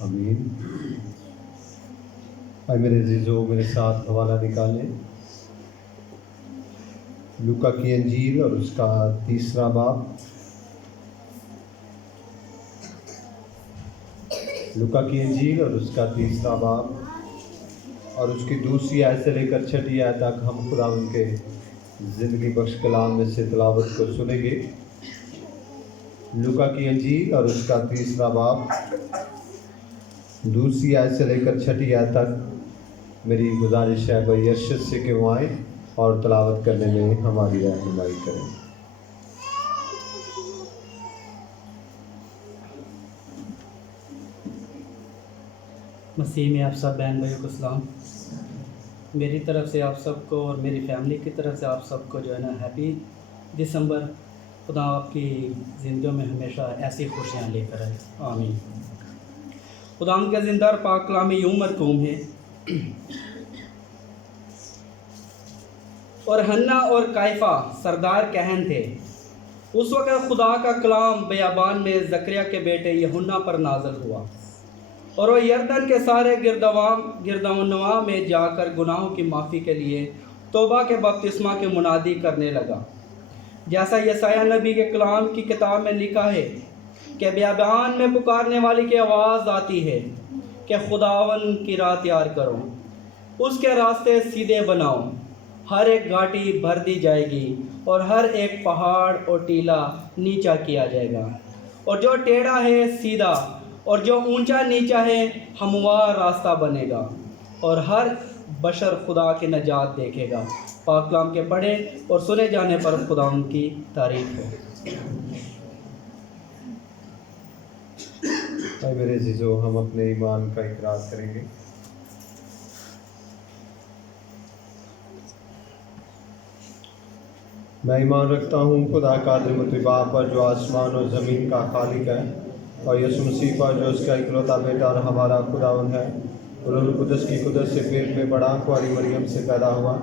آمین۔ اے میرے عزیزو، میرے ساتھ حوالہ نکالیں لوکا کی انجیل اور اس کا 3 باب۔ لوکا کی انجیل اور اس کا 3 باب اور اس کی 2 آیت سے لے کر 6 آیت تک ہم خدا ان کے زندگی بخش کلام میں سے تلاوت کو سنیں گے۔ لوکا کی انجیل اور اس کا 3 باب 2 آیت سے لے کر 6 آیت تک میری گزارش ہے بھائی ارشد سے کہ وہ آئیں اور تلاوت کرنے میں ہماری رہنمائی کریں۔ مسیح میں آپ سب بہن بھائیوں کو سلام۔ میری طرف سے آپ سب کو اور میری فیملی کی طرف سے آپ سب کو جو ہے نا ہیپی دسمبر۔ خدا آپ کی زندگیوں میں ہمیشہ ایسی خوشیاں لے کر آئے، آمین۔ خدا ان کا زندہ اور پاک کلام یوں مرقوم ہے، اور حنا اور قیافہ سردار کہن تھے۔ اس وقت خدا کا کلام بیابان میں زکریا کے بیٹے یوحنا پر نازل ہوا، اور وہ یردن کے سارے گردونواں میں جا کر گناہوں کی معافی کے لیے توبہ کے بپتسمہ کی منادی کرنے لگا، جیسا یسایہ نبی کے کلام کی کتاب میں لکھا ہے کہ بیابان میں پکارنے والی کی آواز آتی ہے کہ خداوند کی راہ تیار کرو، اس کے راستے سیدھے بناؤ۔ ہر ایک گھاٹی بھر دی جائے گی اور ہر ایک پہاڑ اور ٹیلہ نیچا کیا جائے گا، اور جو ٹیڑھا ہے سیدھا اور جو اونچا نیچا ہے ہموار راستہ بنے گا، اور ہر بشر خدا کی نجات دیکھے گا۔ پاک کلام کے پڑھے اور سنے جانے پر خدا ان کی تعریف ہو۔ اے میرے عزیزو، ہم اپنے ایمان کا اقرار کریں گے۔ میں ایمان رکھتا ہوں خدا قادر متعال پر جو آسمان اور زمین کا خالق ہے، اور یسوع مسیح پر جو اس کا اکلوتا بیٹا اور ہمارا خداوند ہے، اور روح القدس کی قدرت سے پیٹ میں بڑا، کنواری مریم سے پیدا ہوا،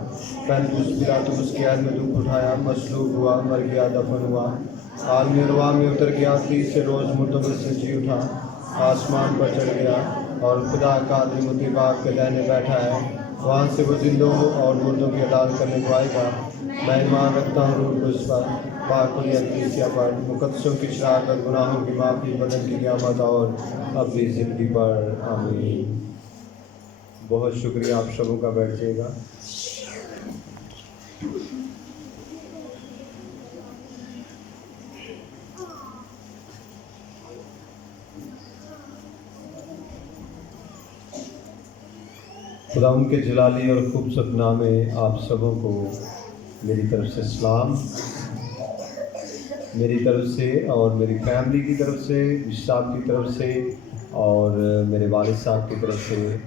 پنطیوس پیلاطس کی عہد میں دکھ اٹھایا، مصلوب ہوا، مر گیا، دفن ہوا، عالم ارواح میں اتر گیا، تیسرے روز مردوں میں سے جی اٹھا، آسمان پر چڑھ گیا، اور خدا قادر متعال کے دائنے بیٹھا ہے، وہاں سے وہ زندوں اور مردوں کی عدالت کرنے کو آئے گا۔ میں ایمان رکھتا ہوں روح القدس پر، پاک کلیسیا پر، مقدسوں کی شراکت، گناہوں کی معافی، بدن کی قیامت اور ابدی زندگی پر، آمین۔ بہت شکریہ، آپ سبوں کا بیٹھ جائے گا۔ خدا ان کے جلالی اور خوبصورت نام میں آپ سبوں کو میری طرف سے سلام، میری طرف سے اور میری فیملی کی طرف سے، صاحب کی طرف سے اور میرے والد صاحب کی طرف سے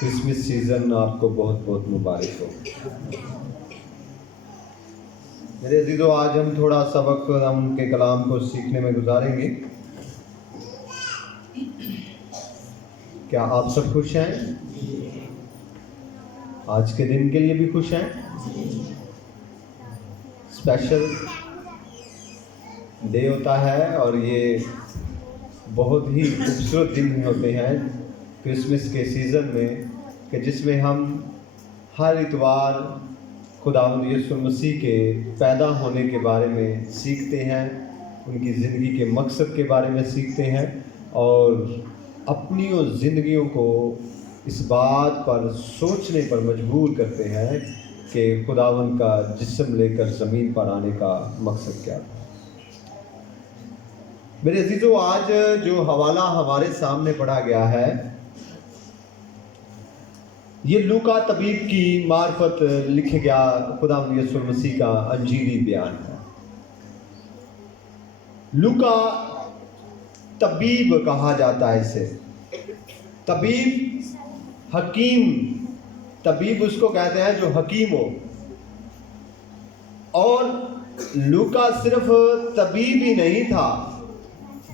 کرسمس سیزن آپ کو بہت بہت مبارک ہو۔ میرے عزیزو، آج ہم تھوڑا سا وقت ہم ان کے کلام کو سیکھنے میں گزاریں گے۔ کیا آپ سب خوش ہیں؟ آج کے دن کے لیے بھی خوش ہیں؟ اسپیشل ڈے ہوتا ہے اور یہ بہت ہی خوبصورت دن ہوتے ہیں کرسمس کے سیزن میں، کہ جس میں ہم ہر اتوار خداوند یسوع مسیح کے پیدا ہونے کے بارے میں سیکھتے ہیں، ان کی زندگی کے مقصد کے بارے میں سیکھتے ہیں، اور اپنی زندگیوں کو اس بات پر سوچنے پر مجبور کرتے ہیں کہ خداوند کا جسم لے کر زمین پر آنے کا مقصد کیا تھا۔ میرے عزیزو، آج جو حوالہ ہمارے سامنے پڑھا گیا ہے، یہ لوکا طبیب کی معرفت لکھا گیا خداوند یسوع مسیح کا انجیلی بیان ہے۔ لوکا طبیب کہا جاتا ہے اسے، طبیب، حکیم، طبیب اس کو کہتے ہیں جو حکیم ہو۔ اور لوکا صرف طبیب ہی نہیں تھا،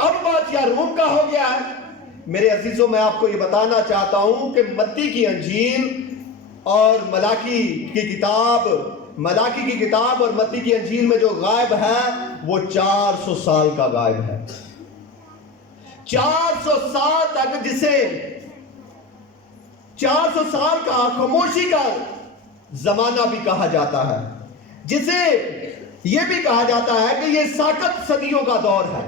اب بادشاہ روم کا ہو گیا ہے۔ میرے عزیزوں میں آپ کو یہ بتانا چاہتا ہوں کہ متی کی انجیل اور ملاکی کی کتاب اور متی کی انجیل میں جو غائب ہے وہ 400 سال کا غائب ہے۔ 400 سال تک، جسے 400 سال کا خاموشی کا زمانہ بھی کہا جاتا ہے، جسے یہ بھی کہا جاتا ہے کہ یہ ساکت صدیوں کا دور ہے۔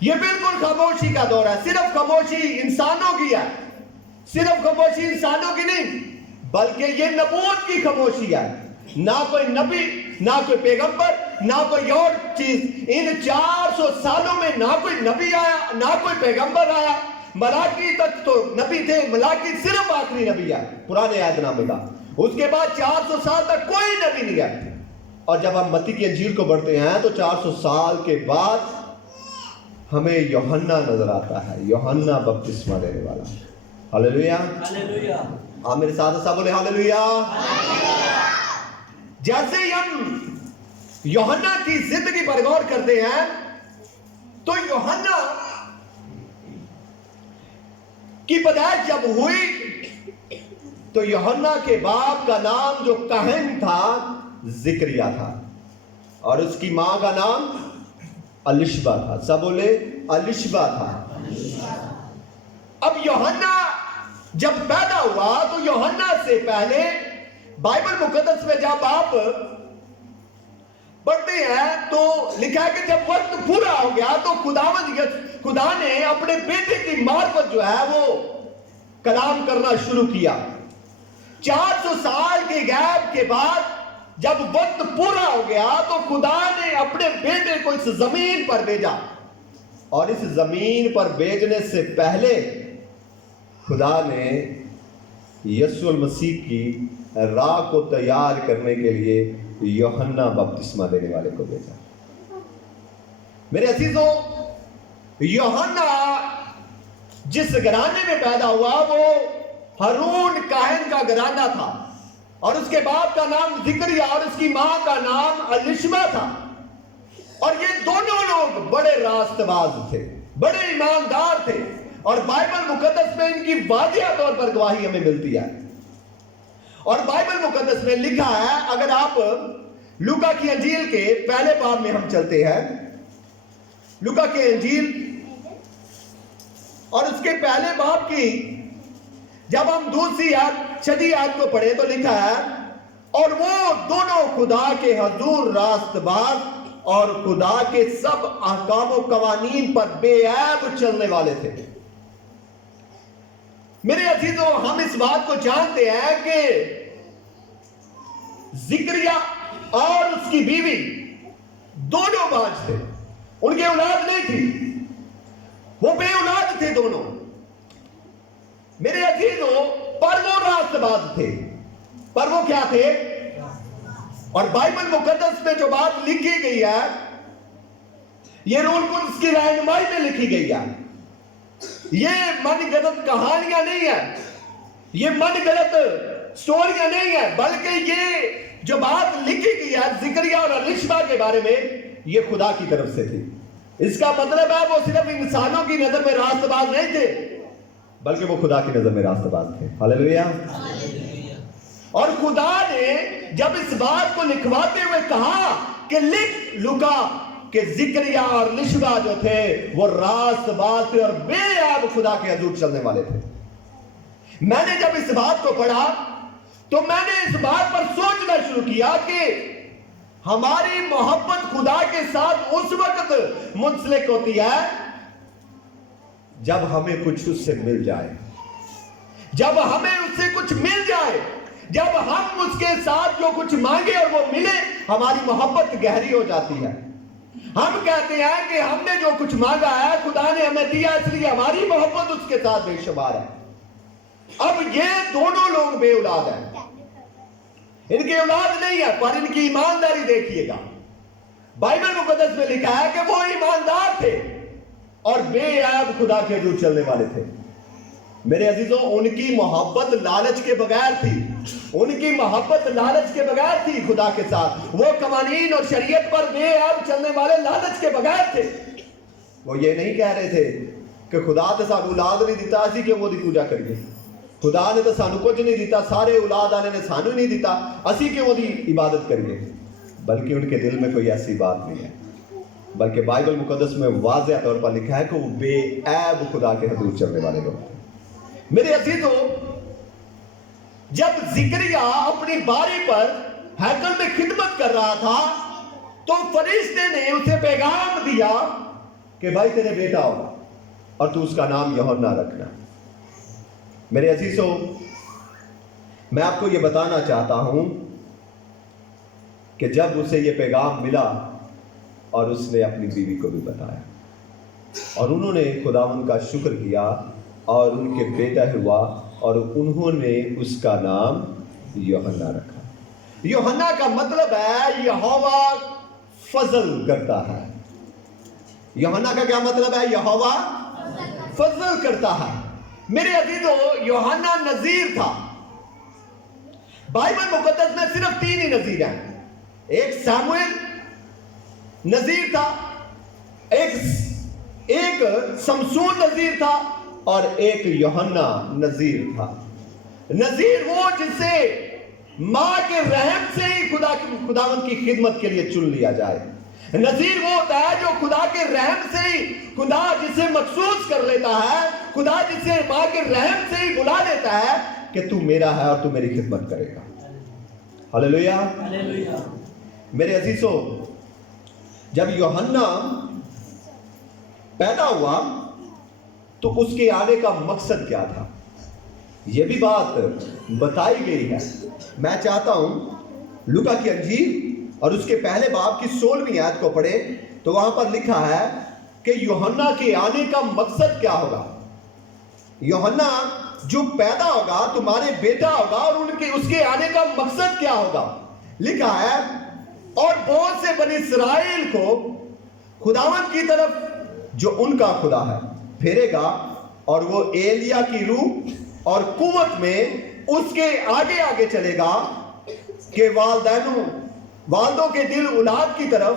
یہ بالکل خاموشی کا دور ہے۔ صرف خاموشی انسانوں کی ہے، صرف خاموشی انسانوں کی نہیں، بلکہ یہ نبوت کی خاموشی ہے۔ نہ کوئی نبی، نہ کوئی پیغمبر، نہ کوئی اور چیز۔ ان 400 سالوں میں نہ کوئی نبی آیا، نہ کوئی پیغمبر آیا۔ ملاکی تک تو نبی تھے، ملاکی صرف آخری نبی ہے پرانے عہد نامے کا۔ اس کے بعد 400 سال تک کوئی نبی نہیں ہے۔ اور جب ہم متی کی انجیل کو پڑھتے ہیں تو 400 سال کے بعد ہمیں یوحنا نظر آتا ہے، یوحنا بپتسمہ دینے والا۔ ہاللیلویا، ہاللیلویا۔ آپ میرے ساتھ بولے ہاللیلویا۔ جیسے ہی ہم یوحنا کی زندگی پر غور کرتے ہیں تو یوحنا کی پیدائش جب ہوئی تو یوحنا کے باپ کا نام جو کہن تھا زکریا تھا، اور اس کی ماں کا نام الشبا تھا۔ سب بولے الشبا تھا۔ اب یوحنا جب پیدا ہوا تو یوحنا سے پہلے بائبل مقدس میں جب آپ پڑھتے ہیں تو لکھا ہے کہ جب وقت پورا ہو گیا تو خدا نے اپنے بیٹے کی معرفت جو ہے وہ کلام کرنا شروع کیا۔ 400 سال کے غیب کے بعد جب وقت پورا ہو گیا تو خدا نے اپنے بیٹے کو اس زمین پر بھیجا، اور اس زمین پر بھیجنے سے پہلے خدا نے یسوع المسیح کی راہ کو تیار کرنے کے لیے یوحنا بپتسمہ دینے والے کو بھیجا۔ میرے عزیزوں، یوحنا جس گھرانے میں پیدا ہوا وہ ہارون کاہن کا گھرانہ تھا، اور اس کے باپ کا نام زکریا اور اس کی ماں کا نام الشبا تھا، اور یہ دونوں لوگ بڑے راست باز تھے، بڑے ایماندار تھے، اور بائبل مقدس میں ان کی واضح طور پر گواہی ہمیں ملتی ہے۔ اور بائبل مقدس میں لکھا ہے، اگر آپ لوکا کی انجیل کے پہلے باب میں ہم چلتے ہیں، لوکا کی انجیل اور اس کے پہلے باب کی جب ہم دوسری چھٹی آیت کو پڑھیں تو لکھا ہے، اور وہ دونوں خدا کے حضور راست باز اور خدا کے سب احکام و قوانین پر بے عیب چلنے والے تھے۔ میرے عزیزوں، ہم اس بات کو جانتے ہیں کہ زکریا اور اس کی بیوی دونوں باز تھے، ان کی اولاد نہیں تھی، وہ بے اولاد تھے دونوں۔ میرے عزیزوں، پر وہ راست باز تھے، پر وہ کیا تھے؟ اور بائبل مقدس میں جو بات لکھی گئی ہے یہ روح القدس کی رہنمائی میں لکھی گئی ہے۔ یہ من گھڑت کہانیاں نہیں ہیں، یہ من گھڑت سٹوریاں نہیں ہیں، بلکہ یہ جو بات لکھی گئی ہے زکریا اور الشبا کے بارے میں یہ خدا کی طرف سے تھی۔ اس کا مطلب ہے وہ صرف انسانوں کی نظر میں راست باز نہیں تھے، بلکہ وہ خدا کی نظر میں راست باز تھے۔ ہاللیلویا۔ اور خدا نے جب اس بات کو لکھواتے ہوئے کہا کہ لکھ لوکا کہ زکریا اور الشبا جو تھے وہ راست باز تھے اور بے عیب خدا کے حضور چلنے والے تھے، میں نے جب اس بات کو پڑھا تو میں نے اس بات پر سوچنا شروع کیا کہ ہماری محبت خدا کے ساتھ اس وقت منسلک ہوتی ہے جب ہمیں کچھ اس سے مل جائے، جب ہمیں اس سے کچھ مل جائے، جب ہم اس کے ساتھ جو کچھ مانگے اور وہ ملے، ہماری محبت گہری ہو جاتی ہے۔ ہم کہتے ہیں کہ ہم نے جو کچھ مانگا ہے خدا نے ہمیں دیا، اس لیے ہماری محبت اس کے ساتھ بے شمار ہے۔ اب یہ دونوں لوگ بے اولاد ہیں، ان کی اولاد نہیں ہے، پر ان کی ایمانداری دیکھیے گا۔ بائبل مقدس میں لکھا ہے کہ وہ ایماندار تھے اور بے عیب خدا کے حضور چلنے والے تھے۔ میرے عزیزوں، ان کی محبت لالچ کے بغیر تھی، ان کی محبت لالچ کے بغیر تھی خدا کے ساتھ۔ وہ قوانین اور شریعت پر بے عیب چلنے والے لالچ کے بغیر تھے۔ وہ یہ نہیں کہہ رہے تھے کہ خدا تو سانو اولاد نہیں دیتا اسی کیوں وہی پوجا کریے, خدا نے تو سانو کچھ نہیں دیتا, سارے اولاد والے نے سانو نہیں دیتا اسی کیوں وہی عبادت کریے. بلکہ ان کے دل میں کوئی ایسی بات نہیں ہے, بلکہ بائبل مقدس میں واضح طور پر لکھا ہے کہ وہ بے عیب خدا کے حضور چلنے والے لوگ تھے. میرے عزیزو, جب زکریا اپنی باری پر ہیکل میں خدمت کر رہا تھا تو فرشتے نے اسے پیغام دیا کہ بھائی تیرے بیٹا ہوگا اور تو اس کا نام یوحنا رکھنا. میرے عزیزو, میں آپ کو یہ بتانا چاہتا ہوں کہ جب اسے یہ پیغام ملا اور اس نے اپنی بیوی کو بھی بتایا اور انہوں نے خداوند کا شکر کیا اور ان کے بیٹا ہوا اور انہوں نے اس کا نام یوحنا رکھا. یوحنا کا مطلب ہے یہوہ فضل کرتا ہے. یوحنا کا کیا مطلب ہے؟ یہوہ فضل کرتا ہے. میرے عزیزو, یوحنا نذیر تھا. بائبل مقدس میں صرف 3 ہی نذیر ہیں. ایک ساموئیل نذیر تھا, ایک سمسون نذیر تھا اور ایک یوحنا نذیر تھا. نذیر وہ جسے ماں کے رحم سے ہی خداوند کی خدمت کے لیے چن لیا جائے. نذیر وہ ہوتا ہے جو خدا کے رحم سے ہی, خدا جسے مخصوص کر لیتا ہے, خدا جسے ماں کے رحم سے ہی بلا لیتا ہے کہ تو میرا ہے اور تو میری خدمت کرے گا. ہلیلویہ. میرے عزیزو, جب یوحنا پیدا ہوا تو اس کے آنے کا مقصد کیا تھا یہ بھی بات بتائی گئی ہے. میں چاہتا ہوں لوکا کی انجیل اور اس کے پہلے باب کی 16ویں آیت کو پڑھیں تو وہاں پر لکھا ہے کہ یوحنا کے آنے کا مقصد کیا ہوگا. یوحنا جو پیدا ہوگا تمہارے بیٹا ہوگا اور اس کے آنے کا مقصد کیا ہوگا. لکھا ہے اور بہت سے بنی اسرائیل کو خداوند کی طرف جو ان کا خدا ہے پھیرے گا اور وہ ایلیا کی روح اور قوت میں اس کے آگے آگے چلے گا کہ والدوں کے دل اولاد کی طرف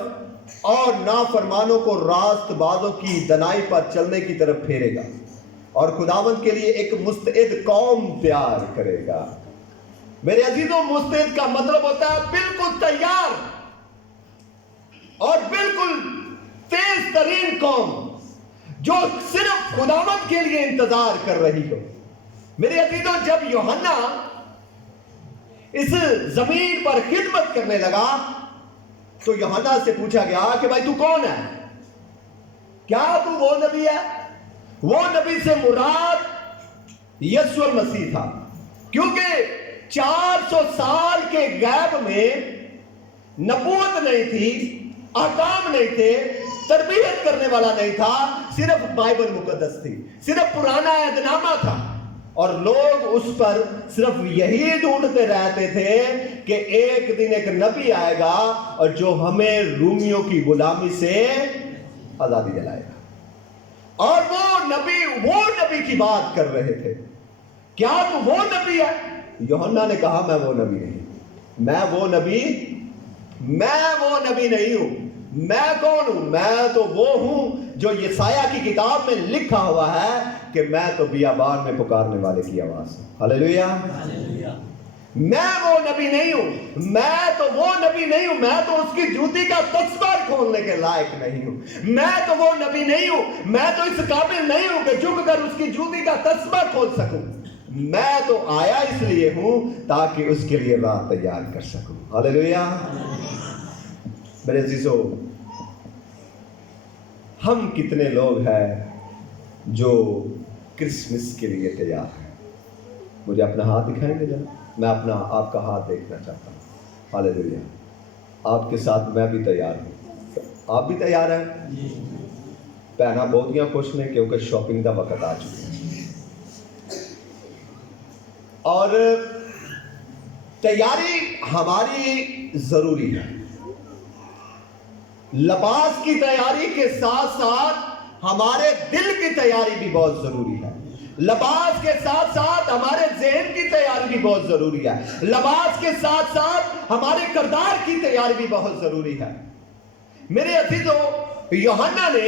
اور نافرمانوں کو راست بازوں کی دنائی پر چلنے کی طرف پھیرے گا اور خداوند کے لیے ایک مستعد قوم تیار کرے گا. میرے عزیزوں, مستعد کا مطلب ہوتا ہے بالکل تیار اور بالکل تیز ترین قوم جو صرف خداوند کے لیے انتظار کر رہی ہو. میرے عزیزوں, جب یوحنا اس زمین پر خدمت کرنے لگا تو یوحنا سے پوچھا گیا کہ بھائی تو کون ہے؟ کیا تو وہ نبی ہے؟ وہ نبی سے مراد یسوع المسیح تھا, کیونکہ 400 سال کے غیب میں نبوت نہیں تھی, احکام نہیں تھے, تربیت کرنے والا نہیں تھا, صرف بائبل مقدس تھی, صرف پرانا عہد نامہ تھا اور لوگ اس پر صرف یہی ڈھونڈتے رہتے تھے کہ ایک دن ایک نبی آئے گا اور جو ہمیں رومیوں کی غلامی سے آزادی دلائے گا. اور وہ نبی کی بات کر رہے تھے. کیا تو وہ نبی ہے؟ یوحنا نے کہا میں وہ نبی نہیں, میں وہ نبی نہیں ہوں. میں کون ہوں؟ میں تو وہ ہوں جو یسایہ کی کتاب میں لکھا ہوا ہے کہ میں تو بیابان میں پکارنے والے کی آواز ہوں. ہلیلویہ. میں وہ نبی نہیں ہوں, میں تو وہ نبی نہیں ہوں, میں تو اس کی جوتی کا تسبیح کھولنے کے لائق نہیں ہوں. میں تو وہ نبی نہیں ہوں, میں تو اس قابل نہیں ہوں کہ جھک کر اس کی جوتی کا تسبیح کھول سکوں. میں تو آیا اس لیے ہوں تاکہ اس کے لیے راہ تیار کر سکوں. ہلیلویہ. میرے عزیزو, ہم کتنے لوگ ہیں جو کرسمس کے لیے تیار ہیں؟ مجھے اپنا ہاتھ دکھائیں گے جناب؟ میں آپ کا ہاتھ دیکھنا چاہتا ہوں. ہلیلویہ. آپ کے ساتھ میں بھی تیار ہوں. آپ بھی تیار ہیں؟ پہنا بہتیاں خوش نے کیونکہ شاپنگ کا وقت آ چکا ہے اور تیاری ہماری ضروری ہے. لباس کی تیاری کے ساتھ ساتھ ہمارے دل کی تیاری بھی بہت ضروری ہے. لباس کے ساتھ ساتھ ہمارے ذہن کی تیاری بھی بہت ضروری ہے. لباس کے ساتھ ساتھ ہمارے کردار کی تیاری بھی بہت ضروری ہے. میرے عزیزو, یوحنا نے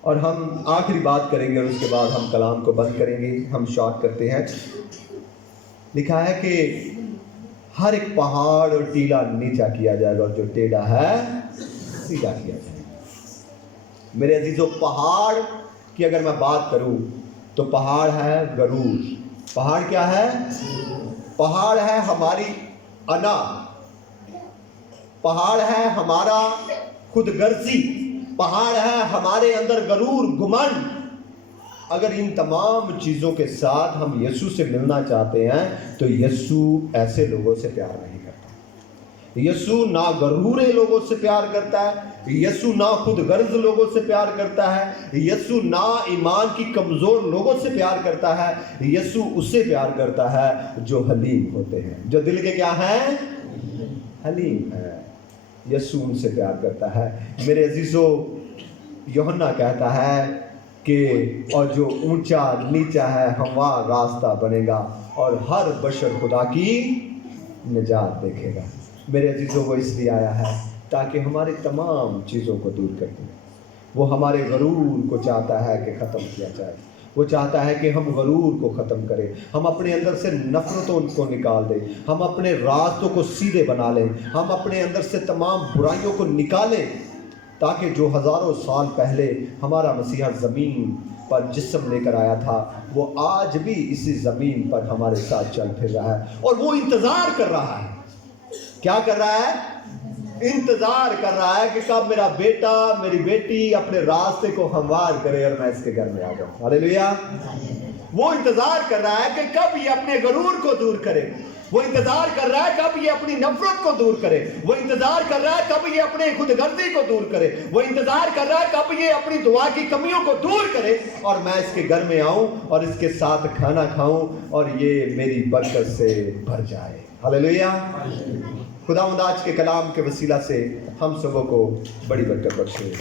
اور ہم آخری بات کریں گے اور اس کے بعد ہم کلام کو بند کریں گے. ہم شارٹ کرتے ہیں. لکھا ہے کہ ہر ایک پہاڑ اور ٹیلا نیچا کیا جائے گا اور جو ٹیڑھا ہے سیدھا کیا جائے گا. میرے عزیزو، پہاڑ کی اگر میں بات کروں تو پہاڑ ہے غرور. پہاڑ کیا ہے؟ پہاڑ ہے ہماری انا. پہاڑ ہے ہمارا خود غرضی. پہاڑ ہے ہمارے اندر غرور، گھمنڈ. اگر ان تمام چیزوں کے ساتھ ہم یسوع سے ملنا چاہتے ہیں تو یسوع ایسے لوگوں سے پیار نہیں کرتا. یسوع نہ غرورے لوگوں سے پیار کرتا ہے. یسوع نہ خود غرض لوگوں سے پیار کرتا ہے. یسوع نہ ایمان کی کمزور لوگوں سے پیار کرتا ہے. یسوع اسے پیار کرتا ہے جو حلیم ہوتے ہیں، جو دل کے کیا ہیں؟ حلیم ہے. یسوع ان سے پیار کرتا ہے. میرے عزیزو، یوحنا کہتا ہے کہ اور جو اونچا نیچا ہے ہموار راستہ بنے گا اور ہر بشر خدا کی نجات دیکھے گا. میرے عزیزو، وہ اس لیے آیا ہے تاکہ ہماری تمام چیزوں کو دور کر دے. وہ ہمارے غرور کو چاہتا ہے کہ ختم کیا جائے. وہ چاہتا ہے کہ ہم غرور کو ختم کریں. ہم اپنے اندر سے نفرتوں کو نکال دیں. ہم اپنے راستوں کو سیدھے بنا لیں. ہم اپنے اندر سے تمام برائیوں کو نکالیں تاکہ جو ہزاروں سال پہلے ہمارا مسیحا زمین پر جسم لے کر آیا تھا وہ آج بھی اسی زمین پر ہمارے ساتھ چل پھر رہا ہے. اور وہ انتظار کر رہا ہے. کیا کر رہا ہے؟ انتظار کر رہا ہے کہ کب میرا بیٹا میری بیٹی اپنے راستے کو ہموار کرے اور میں اس کے گھر میں آ جاؤں. ہاللیلویا. وہ انتظار کر رہا ہے کہ کب یہ اپنے غرور کو دور کرے. وہ انتظار کر رہا ہے کب یہ اپنی نفرت کو دور کرے. وہ انتظار کر رہا ہے کب یہ اپنے خود غرضی کو دور کرے. وہ انتظار کر رہا ہے کب یہ اپنی دعا کی کمیوں کو دور کرے اور میں اس کے گھر میں آؤں اور اس کے ساتھ کھانا کھاؤں اور یہ میری برکت سے بھر جائے. ہاللیلویا. خداوند آج کے کلام کے وسیلہ سے ہم سبوں کو بڑی برکت بخشے.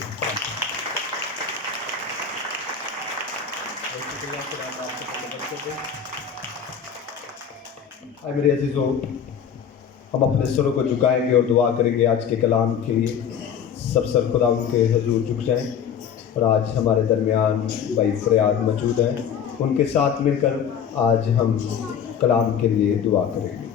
اے میرے عزیزوں، ہم اپنے سروں کو جھکائیں گے اور دعا کریں گے آج کے کلام کے لیے. سب سر خدا ان کے حضور جھک جائیں. اور آج ہمارے درمیان بھائی فریاد موجود ہیں. ان کے ساتھ مل کر آج ہم کلام کے لیے دعا کریں گے.